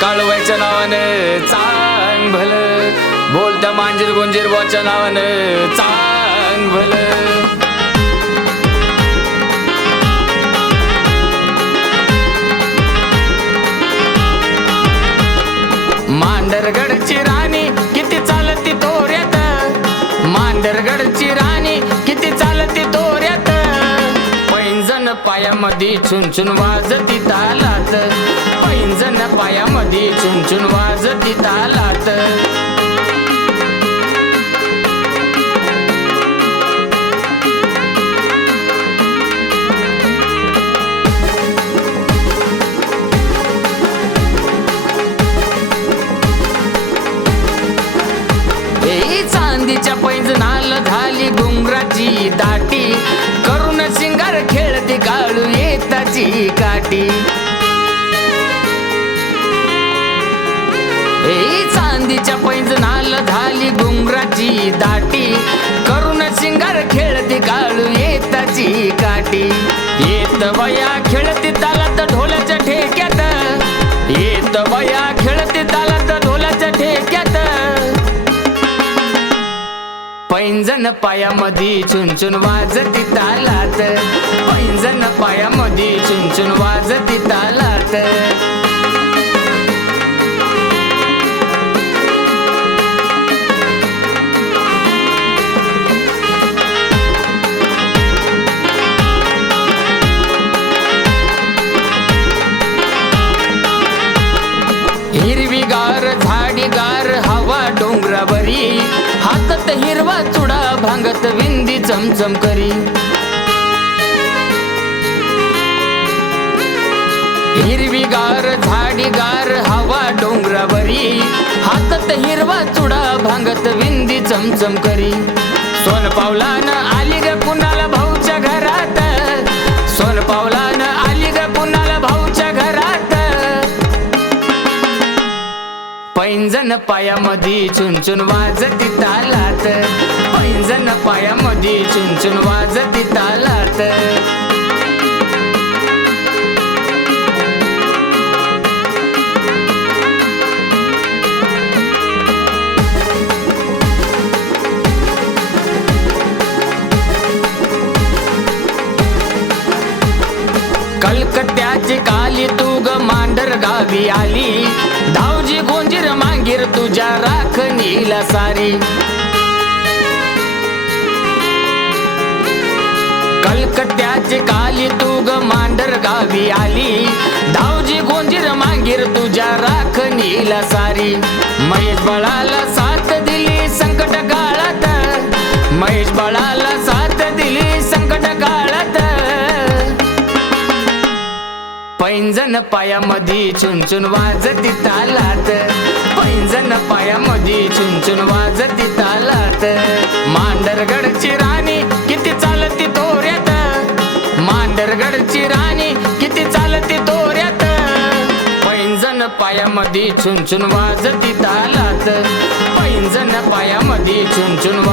काळवायच्या नावानं चांग भलं बोलत्या मांजीर गुंजीर बोच्या नावानं चांग भलं मांडरगडची राणी किती चालती तोऱ्यात मांडरगडची राणी किती चालती तोऱ्यात पैंजण पायामध्ये चुनचुन वाजती तालात. पैंजण पायामध्ये चुनचुन वाजती तालात. चांदीच्या पैंजनाल झाली घुंगराची दाटी. करून सिंगार खेळते काळू येताची काटी आली झाली घुंगराची दाटी. करून शिंगार खेळते काळू येताची काटी येत वया खेळती तालात ढोलाच्या ठेक्यात. येत वया खेळती तालात ढोलाच्या ठेक्यात. पैंजन पायामध्ये चुनचुन वाजती तालात. पैंजन पायामध्ये चुनचुन वाजती तालात. हिरवीगार झाडीगार हवा डोंगरावरी. हातात हिरवा चुडा भांगत विंदी चमचम करी. हिरवीगार झाडीगार हवा डोंगरावरी. हातात हिरवा चुडा भांगत विंदी चमचम करी. सोन पावलानं आली ग कुणाला भाऊच्या घरात? सोन पावलानं पैंजण पायामधी चुनचुन वाजती तालात. पैंजण पायामधी चुनचुन वाजती तालात. कलकत्त्याची काली तू ग मांडर गावी आली. धावजी गोंजीर तुझ्या राखणीला सारी. कलकत्त्याची काली तू ग मांडर गावी आली. धावजी गोंजीर मांगीर तुझ्या राखणीला सारी. महेश बळाला साथ दिली संकट काळात. महेश बळाला साथ पैंजण पायामधी चुनचुन वाजती तालात. पैंजण पायामधी चुनचुन वाजती तालात. मांडरगडची राणी किती चालती तोऱ्यात. मांडरगडची राणी किती चालती तोऱ्यात. पैंजण पायामधी चुनचुन वाजती तालात. पैंजण पायामधी चुनचुन